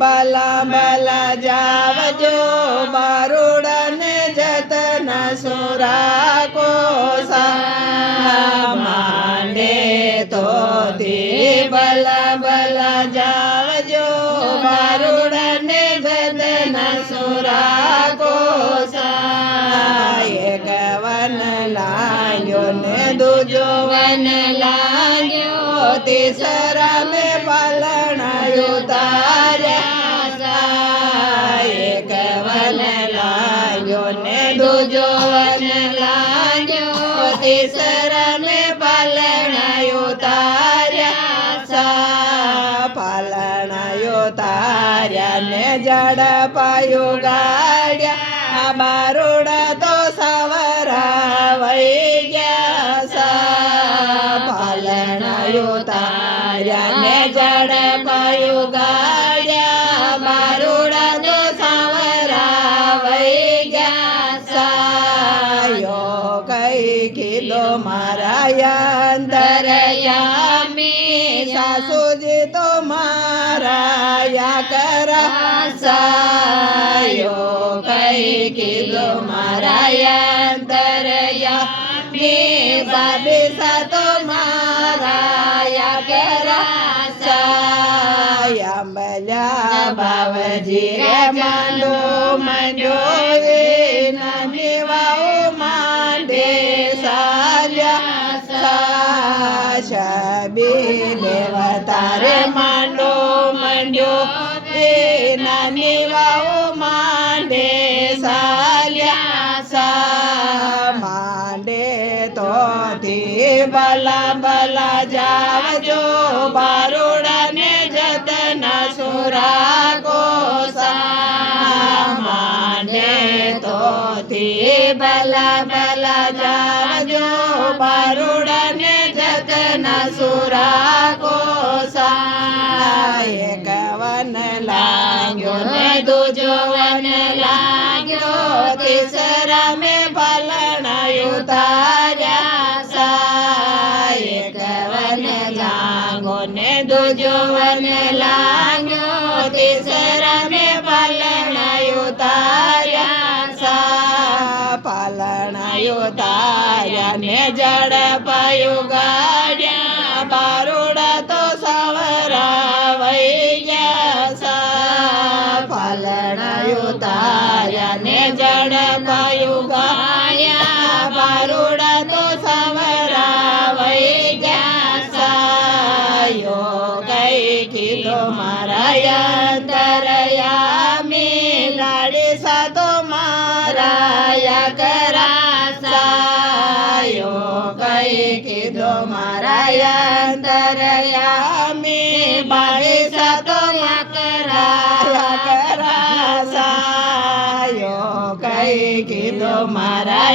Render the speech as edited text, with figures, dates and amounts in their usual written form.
ભલા ભલા જાવજો બારુડાને જતન સુરાકો માંડે તોથી ભલા ભલા જાવજો બારુડાને જતન સુરાકો એક વન લાગ્યો ને દૂજો વન લાગ્યો તીસરા મેં પાલણાયો તાર્યા એક વન લાગ્યો ને દૂજો વન લાગ્યો તીસરા મેં પાલણાયો તાર્યા પાલણાયો તાર્યા ને ઝડપાયો ગાડ્યા બારુડા તો સવરા વહી ગયા પાલણાયો તાર્યા ને ઝડપાયું ગાડ્યા બારુડા તો સવરા વહી ગયા કઈ કીધો મારા અંતરયામી સાસુજી તો મારા યા કરા સાયો કઈ કીધો મારા અંતરયામી બાબી સા તો મારા યા કરા સાયા બાવજી રે માંડો માંડ્યો નાની વાઓ માંડે સાલ્યા શબી દેવતારે માંડો માંડ્યો નાની વાઓ માંડે સાલ્યા માંડે તોથી ભલા ભલા જાવજો બારુડાને જતન સુરાકો માંડે તોથી ભલા ભલા જાવજો બારુડાને જતન સુરાકો એક વન લાગ્યો ને દૂજો વન લાગ્યો તીસરા મેં પાલણાયું તાર્યા એક વન લાગો ને દૂજો વન લાગ્યો તીસરા મેં પાલણાયું તાર્યા પાલણાયું તાર્યા ને ઝડપાયું ગાડ્યા બારુડા તો સવરા વહી ગયા પાલણાયું તાર્યા ને ઝડપાયું ગાડ્યા બારુડા તો સવરા વહી ગયા કઈ કીધો મારા અંતરયામી લાડી સા તો મારા યા કરા કઈ કીધો મારા અંતરયામી બાળી સા તો યા કરા કઈ કીધો મારા